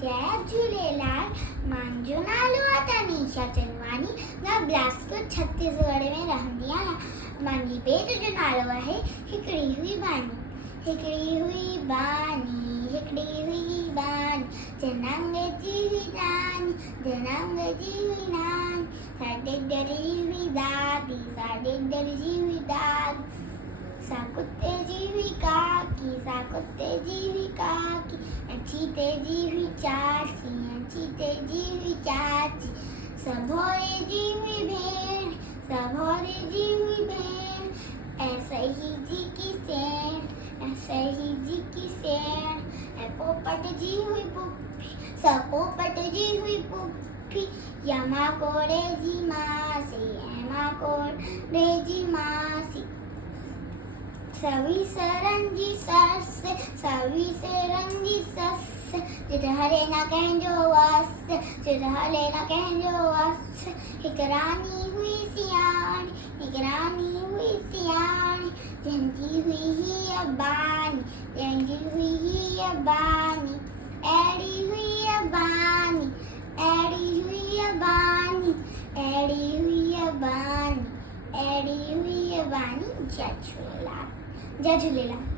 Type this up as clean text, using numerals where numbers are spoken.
जय झूलेलाल। मुंहिंजो नालो आहे तनीषा चंदवानी। मां बिलासपुर छत्तीसगढ़ में रहंदी आहियां। मुंहिंजी भेट जो नालो आहे हिकिड़ी हुई बानी। हिकिड़ी हुई बानी, हिकिड़ी हुई बानी, जनम जी हुई नानी, जनम जी हुई नानी, साडे डरी हुई दादी, साडे डरी हुई दादी, सा कुत्ते जी हुई काकी, सा कुत्ते जी हुई काकी, चीते जी हुई चाची, चीते जी हुई चाची, सभोरे जी हुई भेड़, सभोरे जी हुई भेड़, ऐसे ही जी की सेन, ऐसे ही जी की सेन, पोपट जी हुई पुप्पी, सब पोपट जी हुई पुप्पी, यमा कोड़े जी मासी, यमा कोड़े जी मासी, सवी सरंजी सस, सवी सरंजी सस, जित हले न कंहिंजो वस, जित हले न कंहिंजो वस, हिक रानी हुई सियाणी, हिक रानी हुई सियाणी, जंहिंजी हुई हीअ बानी, जंहिंजी हुई हीअ बानी, अहिड़ी हुई बानी, अहिड़ी हुई बानी, अहिड़ी हुई बानी, अहिड़ी हुई बानी। जय झूलेलाल, जय झूलेलाल।